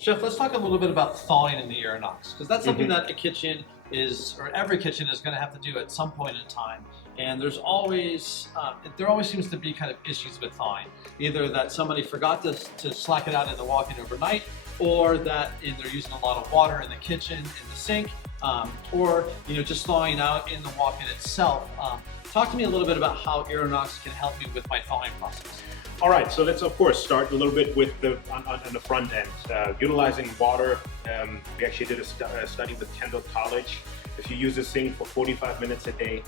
Chef, let's talk a little bit about thawing in the Irinox, because that's something that a kitchen is, or every kitchen is going to have to do at some point in time. And there always seems to be kind of issues with thawing. Either that somebody forgot to slack it out in the walk-in overnight, or that they're using a lot of water in the kitchen, in the sink, or just thawing out in the walk-in itself. Talk to me a little bit about how Irinox can help me with my thawing process. All right, so let's of course start a little bit with on the front end. Utilizing water, we actually did a study with Kendall College. If you use a sink for 45 minutes a day,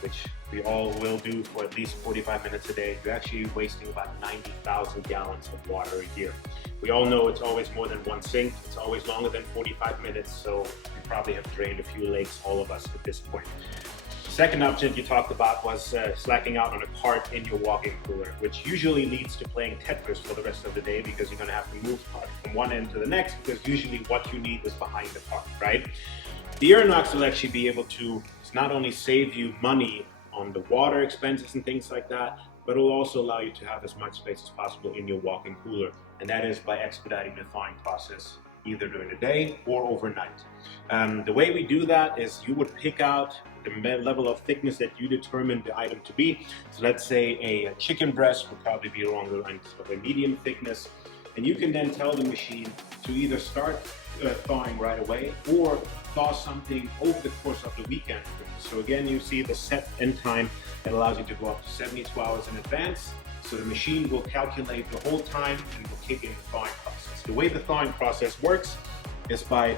which we all will do for at least 45 minutes a day, you're actually wasting about 90,000 gallons of water a year. We all know it's always more than one sink. It's always longer than 45 minutes, so we probably have drained a few lakes, all of us at this point. Second option you talked about was slacking out on a cart in your walk-in cooler, which usually leads to playing Tetris for the rest of the day because you're going to have to move from one end to the next, because usually what you need is behind the cart, right? The Irinox will actually be able to not only save you money on the water expenses and things like that, but it will also allow you to have as much space as possible in your walk-in cooler, and that is by expediting the thawing process either during the day or overnight. The way we do that is you would pick out the level of thickness that you determine the item to be. So let's say a chicken breast would probably be along the lines of a medium thickness, and you can then tell the machine to either start thawing right away or thaw something over the course of the weekend. So again, you see the set end time that allows you to go up to 72 hours in advance. So the machine will calculate the whole time and will kick in the thawing process. The way the thawing process works is by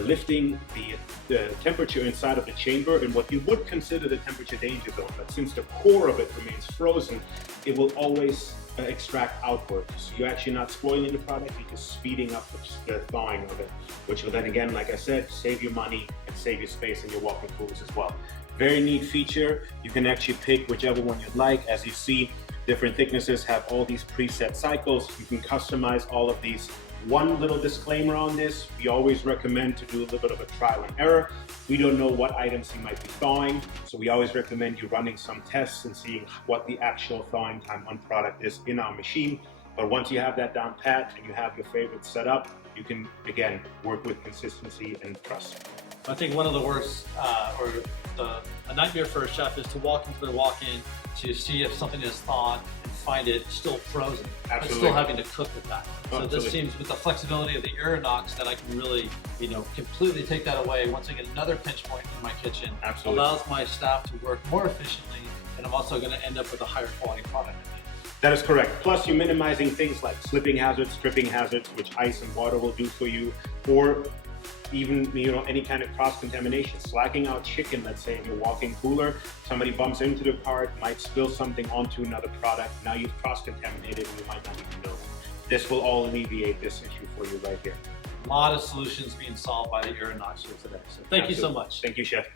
lifting the temperature inside of the chamber in what you would consider the temperature danger zone. But since the core of it remains frozen, it will always extract outward. So you're actually not spoiling the product, you're just speeding up the thawing of it, which will then again, like I said, save you money and save you space in your walk-in coolers as well. Very neat feature. You can actually pick whichever one you'd like. As you see, different thicknesses have all these preset cycles. You can customize all of these. One little disclaimer on this, we always recommend to do a little bit of a trial and error. We don't know what items you might be thawing, so we always recommend you running some tests and seeing what the actual thawing time on product is in our machine. But once you have that down pat and you have your favorites set up, you can, again, work with consistency and trust. I think one of the worst, a nightmare for a chef is to walk into their walk-in to see if something is thawed and find it still frozen. Absolutely. And still having to cook with that. So Absolutely. this seems, with the flexibility of the Irinox, that I can really, completely take that away once I get another pinch point in my kitchen. Absolutely. Allows my staff to work more efficiently, and I'm also going to end up with a higher quality product. That is correct. Plus, you're minimizing things like slipping hazards, tripping hazards, which ice and water will do for you, or even any kind of cross-contamination. Slacking out chicken, let's say in your walk-in cooler, somebody bumps into the cart, might spill something onto another product. Now you've cross-contaminated and you might not even know. This will all alleviate this issue for you right here. A lot of solutions being solved by the Irinox here today. So thank you so much. Thank you, Chef.